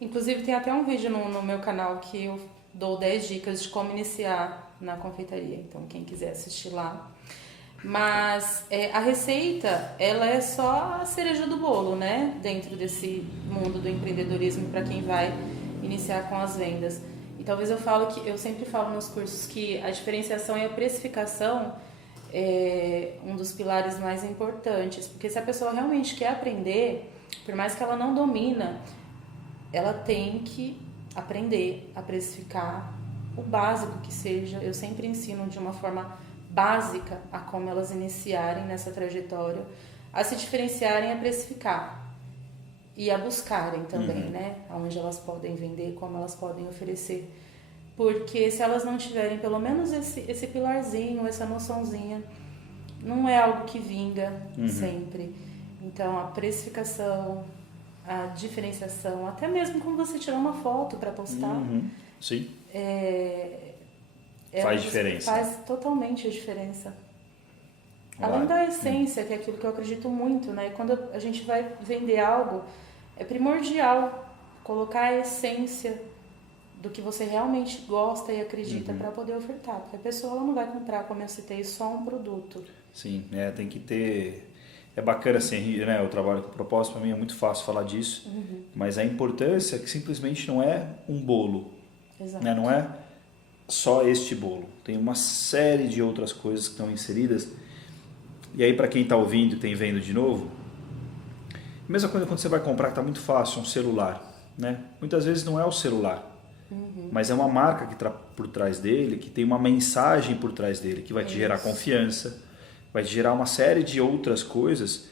Inclusive tem até um vídeo no meu canal que eu dou 10 dicas de como iniciar na confeitaria, então quem quiser assistir lá. Mas a receita, ela é só a cereja do bolo, né? Dentro desse mundo do empreendedorismo para quem vai iniciar com as vendas. E talvez eu sempre falo nos cursos que a diferenciação e a precificação é um dos pilares mais importantes, porque se a pessoa realmente quer aprender, por mais que ela não domina, ela tem que aprender a precificar o básico que seja. Eu sempre ensino de uma forma básica a como elas iniciarem nessa trajetória, a se diferenciarem, a precificar e a buscarem também, né? Onde elas podem vender, como elas podem oferecer. Porque se elas não tiverem pelo menos esse pilarzinho, essa noçãozinha, não é algo que vinga sempre. Então, a precificação, a diferenciação, até mesmo como você tirar uma foto para postar, Sim. Faz diferença. Faz totalmente a diferença. Além da essência, que é aquilo que eu acredito muito, né? Quando a gente vai vender algo, é primordial colocar a essência do que você realmente gosta e acredita para poder ofertar. Porque a pessoa ela não vai comprar, como eu citei, só um produto. Sim, tem que ter... É bacana assim, né? Eu trabalho com propósito, para mim é muito fácil falar disso, mas a importância é que simplesmente não é um bolo, né? Não é só este bolo. Tem uma série de outras coisas que estão inseridas. E aí, para quem está ouvindo e tem vendo de novo, mesma coisa quando você vai comprar, que está muito fácil, um celular, né? Muitas vezes não é o celular, mas é uma marca que está por trás dele, que tem uma mensagem por trás dele, que vai te gerar confiança, vai te gerar uma série de outras coisas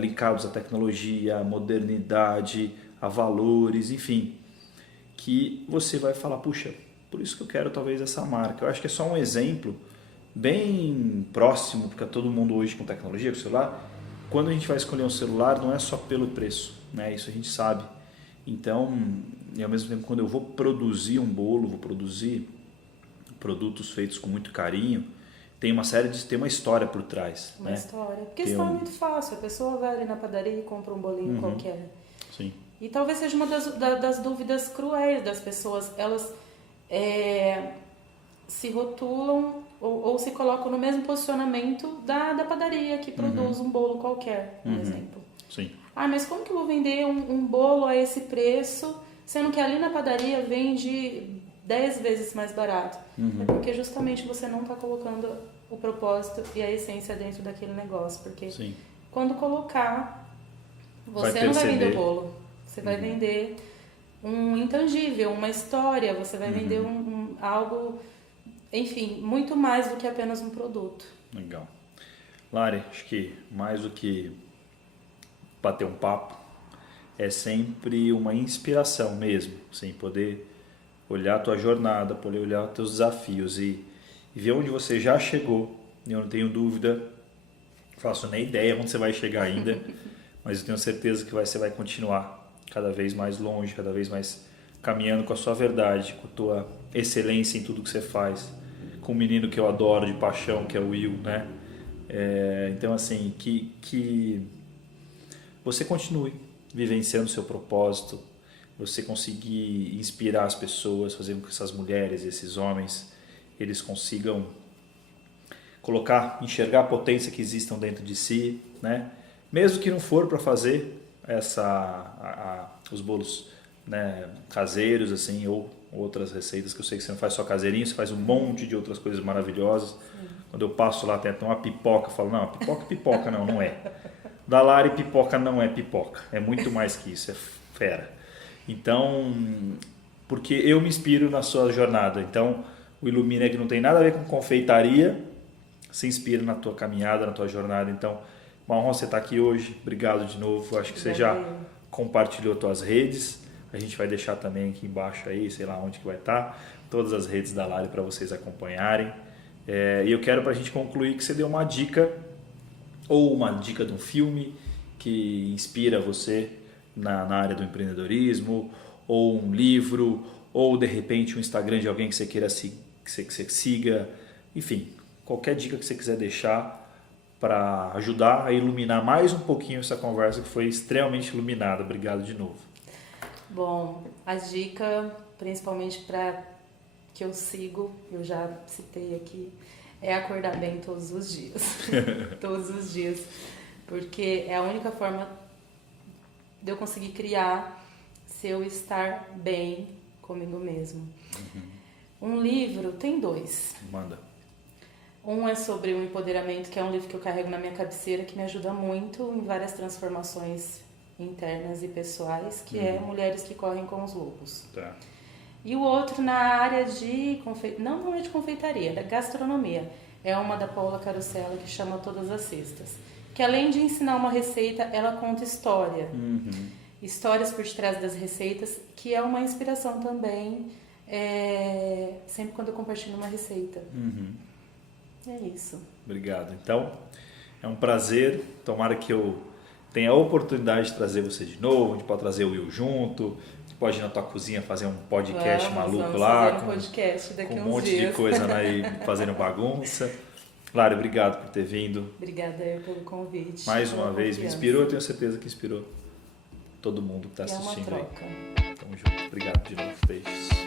ligadas à tecnologia, à modernidade, a valores, enfim, que você vai falar, puxa, por isso que eu quero talvez essa marca. Eu acho que é só um exemplo bem próximo, porque todo mundo hoje com tecnologia, com celular, quando a gente vai escolher um celular, não é só pelo preço, né? Isso a gente sabe. Então, e ao mesmo tempo, quando eu vou produzir um bolo, vou produzir produtos feitos com muito carinho, tem uma história por trás. Uma né? história. Porque isso é muito fácil. A pessoa vai ali na padaria e compra um bolinho qualquer. Sim. E talvez seja uma das dúvidas cruéis das pessoas. Elas se rotulam ou se colocam no mesmo posicionamento da padaria que produz um bolo qualquer, por exemplo. Sim. Mas como que eu vou vender um bolo a esse preço, sendo que ali na padaria vende 10 vezes mais barato? É porque justamente você não está colocando o propósito e a essência dentro daquele negócio. Porque quando colocar, você não vai vender o bolo. Você vai vender um intangível, uma história, você vai vender algo, enfim, muito mais do que apenas um produto. Legal. Lari, acho que mais do que bater um papo, é sempre uma inspiração mesmo, assim, poder olhar a tua jornada, poder olhar os teus desafios e ver onde você já chegou. Eu não tenho dúvida, faço nem ideia onde você vai chegar ainda, mas eu tenho certeza que você vai continuar cada vez mais longe, cada vez mais caminhando com a sua verdade, com a tua excelência em tudo que você faz, com um menino que eu adoro de paixão, que é o Will, né? Então, assim, que você continue vivenciando o seu propósito, você conseguir inspirar as pessoas, fazer com que essas mulheres, esses homens, eles consigam enxergar a potência que existam dentro de si, né? Mesmo que não for para fazer os bolos, né, caseiros, assim, ou outras receitas que eu sei que você não faz só caseirinho, você faz um monte de outras coisas maravilhosas. Quando eu passo lá, tem até uma pipoca, eu falo, não, pipoca não é. Da Lari, pipoca não é pipoca, é muito mais que isso, é fera. Então, porque eu me inspiro na sua jornada, então o Ilumina, que não tem nada a ver com confeitaria, se inspira na tua caminhada, na tua jornada. Então, uma honra você estar aqui hoje, obrigado de novo, acho que você já compartilhou tuas redes. A gente vai deixar também aqui embaixo aí, sei lá onde que vai estar, todas as redes da Lari para vocês acompanharem. E eu quero, para a gente concluir, que você dê uma dica, ou uma dica de um filme que inspira você na área do empreendedorismo, ou um livro, ou de repente um Instagram de alguém que você queira que você siga, enfim, qualquer dica que você quiser deixar para ajudar a iluminar mais um pouquinho essa conversa que foi extremamente iluminada. Obrigado de novo. Bom, a dica, principalmente para que eu sigo, eu já citei aqui, é acordar bem todos os dias. Todos os dias. Porque é a única forma de eu conseguir criar se eu estar bem comigo mesmo. Um livro, tem 2. Manda. Um é sobre o empoderamento, que é um livro que eu carrego na minha cabeceira, que me ajuda muito em várias transformações internas e pessoais, que é Mulheres que Correm com os Lobos. Tá. E o outro na área de, não é de confeitaria, da gastronomia. É uma da Paula Carosella, que chama Todas as Cestas. Que além de ensinar uma receita, ela conta história. Histórias por detrás das receitas, que é uma inspiração também, sempre quando eu compartilho uma receita. É isso. Obrigado. Então, é um prazer. Tomara que eu tenha a oportunidade de trazer você de novo. A gente pode trazer o Will junto. A gente pode ir na tua cozinha fazer um podcast maluco lá. Vamos fazer um podcast daqui com um uns monte dias. de coisa aí fazendo bagunça. Lari, obrigado por ter vindo. Obrigada pelo convite. Mais uma vez, me inspirou. Eu tenho certeza que inspirou todo mundo que está É uma assistindo aí. troca. Tamo junto. Obrigado de novo. Beijos.